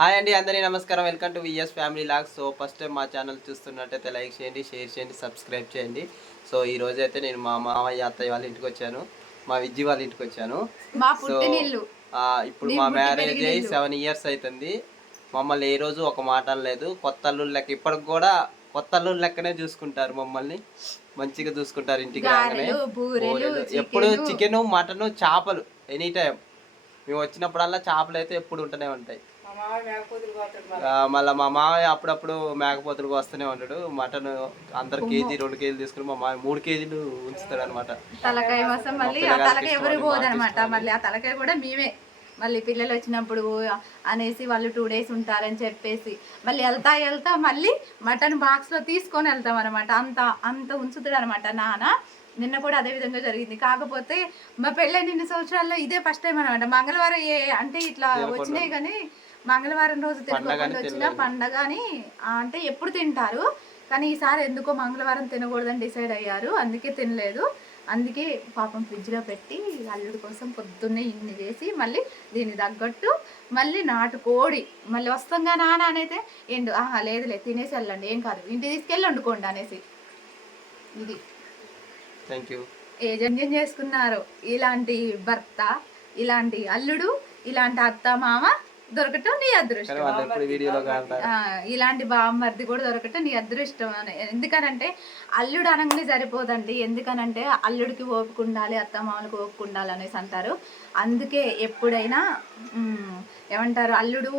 Hi అండి అందరికీ నమస్కారం. Welcome to VS family vlogs so first time మా ఛానల్ చూస్తున్నట్టయితే లైక్ చేయండి షేర్ చేయండి సబ్స్క్రైబ్ చేయండి. సో ఈ రోజు అయితే నేను మా మామయ్య అత్తయ్య వాళ్ళ ఇంటికి వచ్చాను. మా విజ్జి వాళ్ళ ఇంటికి వచ్చాను. సో ఇప్పుడు మా మ్యారేజ్ అయ్యి సెవెన్ ఇయర్స్ అవుతుంది మమ్మల్ని ఏ రోజు ఒక మాట అనలేదు. కొత్త అల్లుడు లెక్క ఇప్పటికి కూడా కొత్త అల్లుడు లెక్కనే చూసుకుంటారు మమ్మల్ని. మంచిగా చూసుకుంటారు ఇంటికి రాగానే. ఎప్పుడు చికెన్ మటన్ చేపలు ఎనీ టైం మేము వచ్చినప్పుడల్లా చేపలు అయితే ఎప్పుడు ఉంటూనే ఉంటాయి. మళ్ళా మా మామయ్య అప్పుడప్పుడు మేకపోతులకు వస్తూనే ఉంటాడు. మటన్ అందరు కేజీ రెండు కేజీలు తీసుకుని మా మామయ్య మూడు కేజీలు ఉంచుతాడు అనమాట తలకాయ కోసం మళ్ళీ ఆ తలకాయ ఎవరికి పోదనమాట మళ్ళీ ఆ తలకాయ కూడా మేమే. మళ్ళీ పిల్లలు వచ్చినప్పుడు అనేసి వాళ్ళు టూ డేస్ ఉంటారని చెప్పేసి మళ్ళీ వెళ్తా వెళ్తా మళ్ళీ మటన్ బాక్స్లో తీసుకొని వెళ్తాం అనమాట అంత అంత ఉంచుతాడు అనమాట నాన్న. నిన్న కూడా అదే విధంగా జరిగింది. కాకపోతే మా పెళ్ళై నిన్న సంవత్సరాల్లో ఇదే ఫస్ట్ టైం అనమాట మంగళవారం ఏ అంటే ఇట్లా వచ్చినాయి కానీ మంగళవారం రోజు తినకుండా వచ్చిన పండగ అని అంటే ఎప్పుడు తింటారు. కానీ ఈసారి ఎందుకో మంగళవారం తినకూడదని డిసైడ్ అయ్యారు. అందుకే తినలేదు. అందుకే పాపం ఫ్రిడ్జ్లో పెట్టి అల్లుడి కోసం పొద్దున్నే ఇన్ని చేసి మళ్ళీ దీన్ని తగ్గట్టు మళ్ళీ నాటు కోడి మళ్ళీ వస్తాంగా నాన్న అనేది ఏండు ఆహా లేదులే తినేసి వెళ్ళండి ఏం కాదు ఇంటికి తీసుకెళ్ళి వండుకోండి అనేసి. ఇది. థ్యాంక్ యూ ఏ జన్యం చేసుకున్నారు? ఇలాంటి భర్త ఇలాంటి అల్లుడు ఇలాంటి అత్త మామ దొరకటం నీ అదృష్టం. ఇలాంటి బామ్మర్ది కూడా దొరకటం నీ అదృష్టం అని. ఎందుకనంటే అల్లుడు అనగానే సరిపోదండి. ఎందుకనంటే అల్లుడికి ఓపిక ఉండాలి అత్తమామలకు ఓపిక ఉండాలి అనేసి అంటారు. అందుకే ఎప్పుడైనా ఏమంటారు అల్లుడు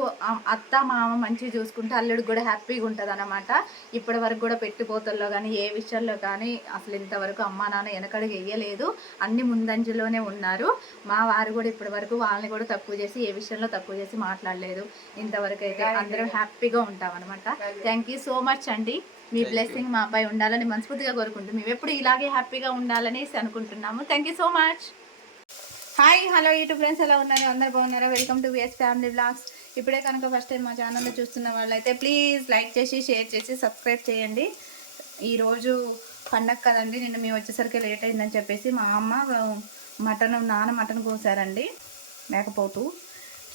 అత్త మామ మంచిగా చూసుకుంటే అల్లుడికి కూడా హ్యాపీగా ఉంటుంది అనమాట ఇప్పటి వరకు కూడా పెట్టుపోతల్లో కానీ ఏ విషయంలో కానీ అసలు ఇంతవరకు అమ్మా నాన్న వెనకడుగు వేయలేదు. అన్ని ముందంజలోనే ఉన్నారు. మా వారు కూడా ఇప్పటి వరకు వాళ్ళని కూడా తక్కువ చేసి ఏ విషయంలో తక్కువ చేసి మాట్లాడలేదు. ఇంతవరకు అయితే అందరం హ్యాపీగా ఉంటాం అనమాట థ్యాంక్ యూ సో మచ్ అండి. మీ బ్లెస్సింగ్ మా పై ఉండాలని మనస్ఫూర్తిగా కోరుకుంటూ మేము ఎప్పుడు ఇలాగే హ్యాపీగా ఉండాలనేసి అనుకుంటున్నాము. Thank you so much hi hello YouTube friends ఎలా ఉన్నారు? అందరు బాగున్నారా? Welcome to BS family vlogs ఇప్పుడే కనుక ఫస్ట్ టైం మా ఛానల్లో చూస్తున్న వాళ్ళైతే ప్లీజ్ లైక్ చేసి షేర్ చేసి సబ్స్క్రైబ్ చేయండి. ఈరోజు పండగ కదండి నిన్న మేము వచ్చేసరికి లేట్ అయిందని చెప్పేసి మా అమ్మ మటన్ నాన్న మటన్ కోసారండి మేకపోతు.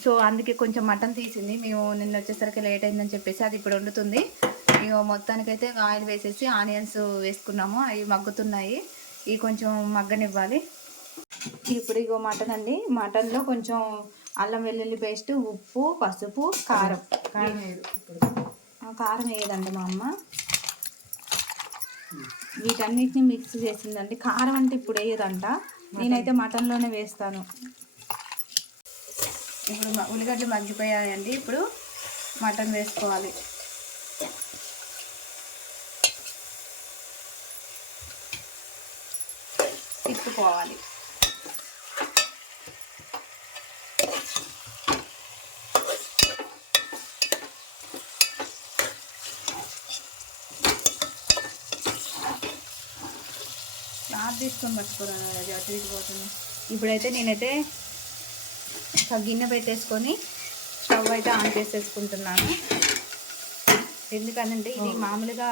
సో అందుకే కొంచెం మటన్ తీసింది. మేము నిన్న వచ్చేసరికి లేట్ అయిందని చెప్పేసి అది ఇప్పుడు వండుతుంది. ఇక మొత్తానికైతే ఆయిల్ వేసేసి ఆనియన్స్ వేసుకున్నాము. అవి మగ్గుతున్నాయి. ఇవి కొంచెం మగ్గనివ్వాలి. ఇప్పుడు ఇగో మటన్ అండి. మటన్లో కొంచెం అల్లం వెల్లుల్లి పేస్ట్ ఉప్పు పసుపు కారం. ఆ, కారం వేయదండి మా అమ్మ. వీటన్నిటిని మిక్స్ చేసిందండి. కారం అంటే ఇప్పుడు వేయదంట. నేనైతే మటన్లోనే వేస్తాను. ఇప్పుడు ఉల్లిగడ్డలు మగ్గిపోయాయండి. ఇప్పుడు మటన్ వేసుకోవాలి. తిప్పుకోవాలి. క్లాత్ తీసుకొని పట్టుకోరాను అది అటు ఇటు పోతుంది. ఇప్పుడైతే నేనైతే ఒక గిన్నె పెట్టేసుకొని స్టవ్ అయితే ఆన్ చేసేసుకుంటున్నాను. ఎందుకంటే ఇది మామూలుగా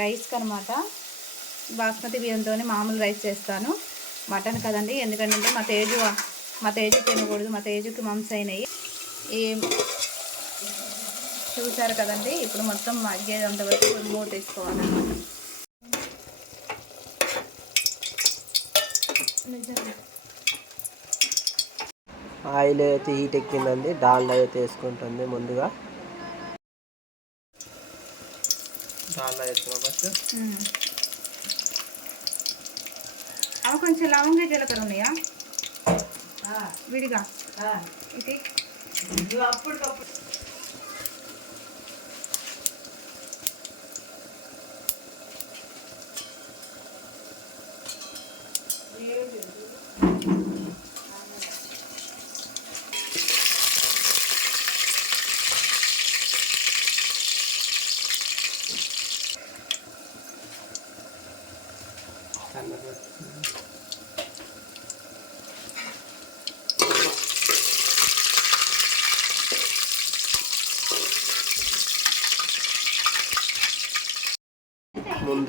రైస్కి అనమాట బాస్మతి బియ్యంతో మామూలు రైస్ చేస్తాను. మటన్ కదండి ఎందుకంటే మా తేజు మా తేజు తినకూడదు మా తేజుకి మంత్స్ అయినాయి. ఏం చూసారు కదండి ఇప్పుడు మొత్తం మగ్గేదంత వరకు మూత ఆయిల్ అయితే హీట్ ఎక్కిందండి డాల్డా అయితే వేసుకుంటుంది ముందుగా. డాల్డా వేసుకున్నాం ఫస్ట్. ఉమ్. అవి కొంచెం లవంగా జీలకర్ర ఉన్నాయా? విడిగా. ఇది.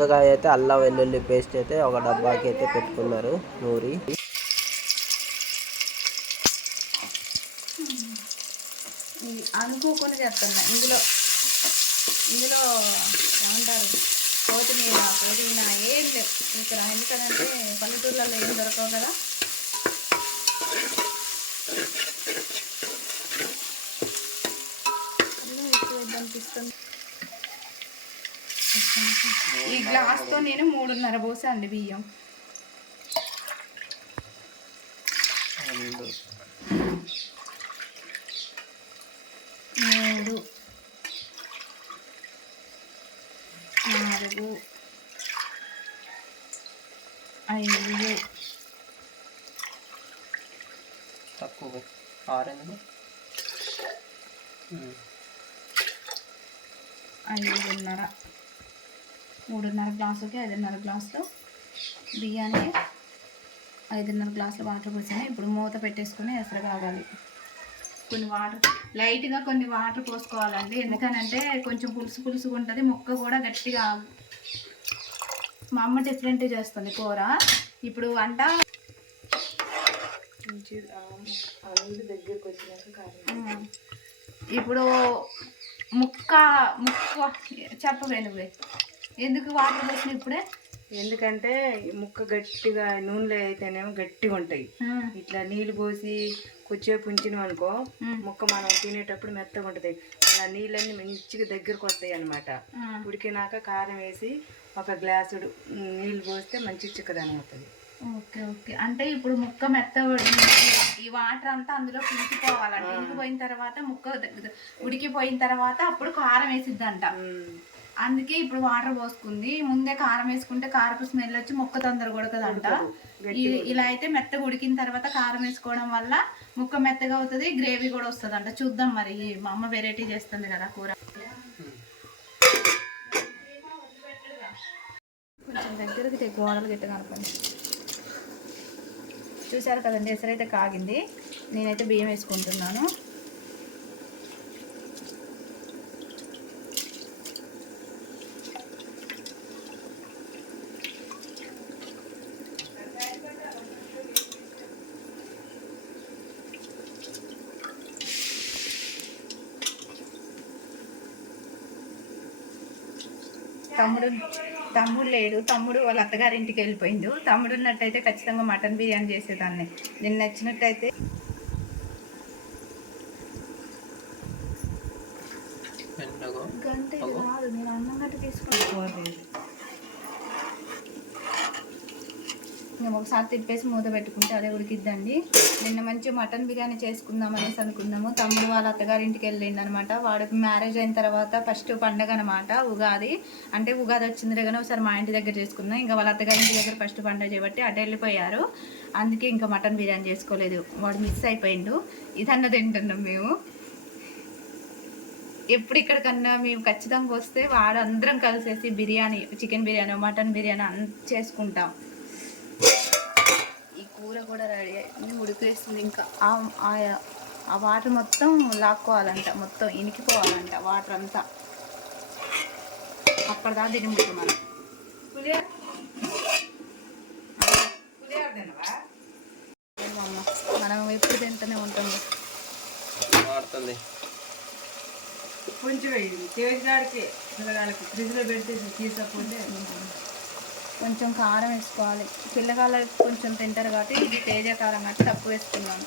ముందుగా అయితే అల్లం వెల్లుల్లి పేస్ట్ అయితే ఒక డబ్బాకి అయితే పెట్టుకున్నారు నూరి. అనుకోకుండా చెప్తున్నా ఇందులో ఇందులో ఏమంటారు? కొత్తిమీర పుదీనా ఏం లేవు. ఇక్కడ ఎందుకంటే పల్లెటూర్లలో ఏం దొరకవు కదా. ఈ గ్లాస్తో నేను మూడున్నర పోసా అండి బియ్యం. మూడు నాలుగు ఐదు తక్కువ. ఆరెంజ్ ఐదున్నర. మూడున్నర గ్లాసులకి ఐదున్నర గ్లాసులు బియ్యానికి ఐదున్నర గ్లాసులు వాటర్ పోసాను. ఇప్పుడు మూత పెట్టేసుకుని ఎసరు కావాలి. కొన్ని వాటర్ లైట్గా కొన్ని వాటర్ పోసుకోవాలండి. ఎందుకనంటే కొంచెం పులుసు పులుసుగా ఉంటుంది ముక్క కూడా గట్టిగా మా అమ్మ డిఫరెంట్ చేస్తుంది కూర. ఇప్పుడు వంట ఇప్పుడు ముక్క ముక్క చెప్పవే నువ్వే. ఎందుకు వాటర్ పోసిన ఇప్పుడే? ఎందుకంటే ముక్క గట్టిగా నూనెలో అయితేనేమో గట్టిగా ఉంటాయి. ఇట్లా నీళ్ళు పోసి కొద్దిసేపు ఉంచినాం అనుకో. ముక్క మనం తినేటప్పుడు మెత్తగా ఉంటుంది. అలా నీళ్ళన్నీ మంచిగా దగ్గరకు వస్తాయి అనమాట. ఉడికినాక కారం వేసి ఒక గ్లాసుడు నీళ్ళు పోస్తే మంచి చిక్కదనం అవుతుంది. Okay okay. అంటే ఇప్పుడు ముక్క మెత్త ఈ వాటర్ అంతా అందులో ఉడికిపోవాలండి ఉడికిపోయిన తర్వాత ముక్క ఉడికిపోయిన తర్వాత అప్పుడు కారం వేసిద్దంట. అందుకే ఇప్పుడు వాటర్ పోసుకుంది. ముందే కారం వేసుకుంటే కారపు స్మెల్ వచ్చి ముక్క తొందర ఉడకదంట ఇలా అయితే మెత్తగా ఉడికిన తర్వాత కారం వేసుకోవడం వల్ల ముక్క మెత్తగా అవుతుంది గ్రేవీ కూడా వస్తుంది అంట చూద్దాం మరి మా అమ్మ వెరైటీ చేస్తుంది కదా కూర. కొంచెం దగ్గరికి గోడలు గిట్ట కనపండి చూసారు కదండి ఎసరైతే కాగింది. నేనైతే బియ్యం వేసుకుంటున్నాను. తమ్ముడు తమ్ముడు లేడు. తమ్ముడు వాళ్ళ అత్తగారి ఇంటికి వెళ్ళిపోయిండు. తమ్ముడు ఉన్నట్టయితే ఖచ్చితంగా మటన్ బిర్యానీ చేసేదాన్ని. నిన్న నచ్చినట్టయితే గంట కాదు నేను అన్నట్టు తీసుకుంటాను ఒకసారి తిప్పేసి మూత పెట్టుకుంటే అదే ఉడికిద్దండి. నిన్న మంచి మటన్ బిర్యానీ చేసుకుందాం అనేసి అనుకున్నాము. తమ్ముడు వాళ్ళ అత్తగారి ఇంటికి వెళ్ళిండు అనమాట వాడికి మ్యారేజ్ అయిన తర్వాత ఫస్ట్ పండగ అనమాట ఉగాది. అంటే ఉగాది వచ్చింది కానీ ఒకసారి మా ఇంటి దగ్గర చేసుకుందాం. ఇంకా వాళ్ళ అత్తగారి ఇంటి దగ్గర ఫస్ట్ పండగ చేయబట్టి అటు వెళ్ళిపోయారు. అందుకే ఇంకా మటన్ బిర్యానీ చేసుకోలేదు. వాడు మిస్ అయిపోయిండు. ఇదన్న తింటున్నాం మేము. ఎప్పుడు ఇక్కడికన్నా మేము ఖచ్చితంగా వస్తే వాడు అందరం కలిసేసి బిర్యానీ చికెన్ బిర్యానీ మటన్ బిర్యానీ అంత చేసుకుంటాం. కూర కూడా రెడీ అయింది ఉడికేస్తుంది. ఇంకా ఆ- వాటర్ మొత్తం లాక్కోవాలంట. మొత్తం ఇనికిపోవాలంట వాటర్ అంతా. అప్పటిదా తినముద్దు మనం ఏమో అమ్మ, మనం ఎప్పుడు తింటూనే ఉంటాం మారుతుంది. కొంచెం తేజగాడికి పిల్లగాళ్ళకి ఫ్రిడ్జ్లో పెడితే తీసకపోతే కొంచెం కారం వేసుకోవాలి. పిల్లగాళ్ళు కొంచెం తింటారు కాబట్టి ఇది తేజ కారం కాబట్టి తక్కువ వేసుకున్నాను.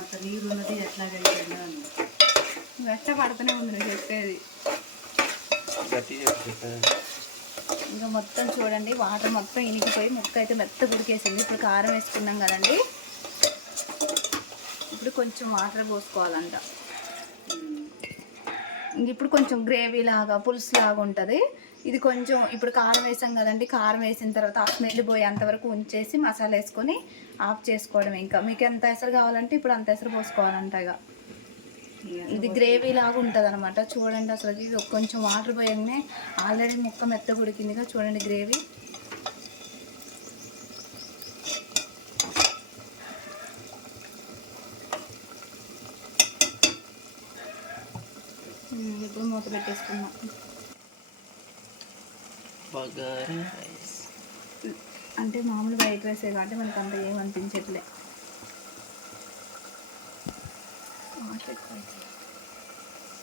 అంత నీరు ఉన్నది ఎట్లా పడుతూనే ఉంది నువ్వు చెప్పేది. ఇంకా మొత్తం చూడండి వాటర్ మొత్తం ఇనికిపోయి ముక్క అయితే మెత్త ఉడికేసింది. ఇప్పుడు కారం వేసుకున్నాం కదండి. ఇప్పుడు కొంచెం వాటర్ పోసుకోవాలంట. ఇప్పుడు కొంచెం గ్రేవీ లాగా పులుసు లాగా ఉంటుంది. ఇది కొంచెం ఇప్పుడు కారం వేసాం కదండి కారం వేసిన తర్వాత ఆ స్మెల్ పోయేంతవరకు ఉంచేసి మసాలా వేసుకొని ఆఫ్ చేసుకోవడం ఇంకా. మీకు ఎంత ఎసరు కావాలంటే ఇప్పుడు అంత ఎసరు పోసుకోవాలంట ఇక ఇది గ్రేవీ లాగా ఉంటుంది అనమాట చూడండి అసలు ఇది కొంచెం వాటర్ పోయంగానే ఆల్రెడీ ముక్క మెత్త ఉడికిందిగా చూడండి గ్రేవీ ఇప్పుడు మూత పెట్టేసుకున్నాం. అంటే మామూలు వైట్ రైసే కాబట్టి మనకు అంత ఏమనిపించట్లే.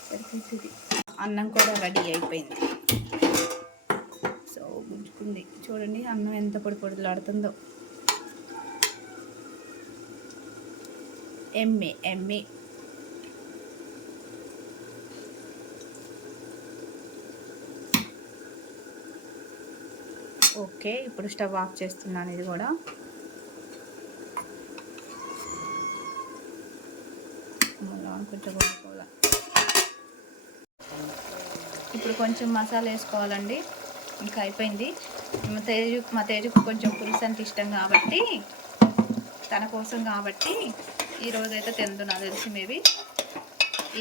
సరిపోతుంది అన్నం కూడా రెడీ అయిపోయింది. సో గుంజుకుంది చూడండి అన్నం ఎంత పొడి పొడిలాడుతుందో ఎమ్మె ఎమ్మె ఓకే ఇప్పుడు స్టవ్ ఆఫ్ చేస్తున్నాను ఇది కూడా. మళ్ళా ఇప్పుడు కొంచెం మసాలా వేసుకోవాలండి. ఇంకా అయిపోయింది. మా తేజు మా తేజుకు కొంచెం పులుసు అంటే ఇష్టం కాబట్టి తన కోసం కాబట్టి ఈరోజు అయితే తిందు తెలిసి మేబీ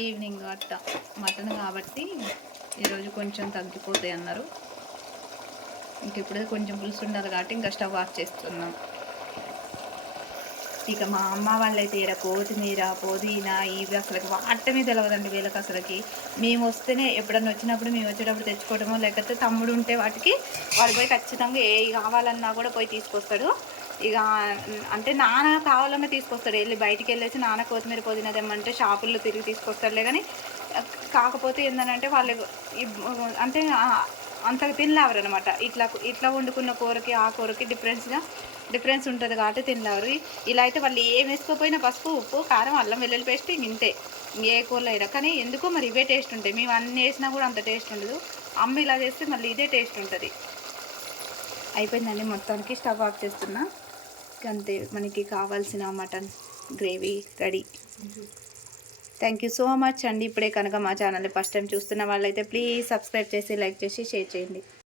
ఈవినింగ్ అట్ట మటన్ కాబట్టి ఈరోజు కొంచెం తగ్గిపోతాయి అన్నారు. ఇంక ఇప్పుడు కొంచెం పులుసు ఉండాలి కాబట్టి ఇంకా స్టవ్ ఆఫ్ చేస్తున్నాం. ఇక మా అమ్మ వాళ్ళైతే ఇక్కడ కొత్తిమీర పుదీనా ఇవి అసలు వాటమే తెలియదండి వీళ్ళకి అసలుకి. మేము వస్తేనే ఎప్పుడన్నా వచ్చినప్పుడు మేము వచ్చేటప్పుడు తెచ్చుకోవడమో లేకపోతే తమ్ముడు ఉంటే వాటికి వాడు పోయి ఖచ్చితంగా ఏ కావాలన్నా కూడా పోయి తీసుకొస్తాడు. ఇక అంటే నాన్న కావాలన్నా తీసుకొస్తాడు. వెళ్ళి బయటికి వెళ్ళేసి నాన్న కొత్తిమీర పుదీనా తెమ్మంటే షాపుల్లో తిరిగి తీసుకొస్తాడులే కానీ కాకపోతే ఏంటంటే వాళ్ళు అంటే అంతగా తినలేవరు అనమాట ఇట్లా ఇట్లా వండుకున్న కూరకి ఆ కూరకి డిఫరెన్స్గా డిఫరెన్స్ ఉంటుంది కాబట్టి తినలేవరు. ఇలా అయితే వాళ్ళు ఏం వేసుకోపోయినా పసుపు ఉప్పు కారం అల్లం వెల్లుల్లి పేస్ట్ ఇంతే. ఏ కూరలో అయినా. కానీ ఎందుకో మరి ఇవే టేస్ట్ ఉంటాయి. మేము అన్నీ వేసినా కూడా అంత టేస్ట్ ఉండదు. అమ్మ ఇలా చేస్తే మళ్ళీ ఇదే టేస్ట్ ఉంటుంది. అయిపోయిందండి మొత్తానికి స్టవ్ ఆఫ్ చేస్తున్నా. అంతే మనకి కావాల్సిన mutton gravy ready. Thank you so much అండి. ఇప్పుడే కనుక మా ఛానల్ని ఫస్ట్ టైం చూస్తున్న వాళ్ళైతే ప్లీజ్ సబ్స్క్రైబ్ చేసి లైక్ చేసి షేర్ చేయండి.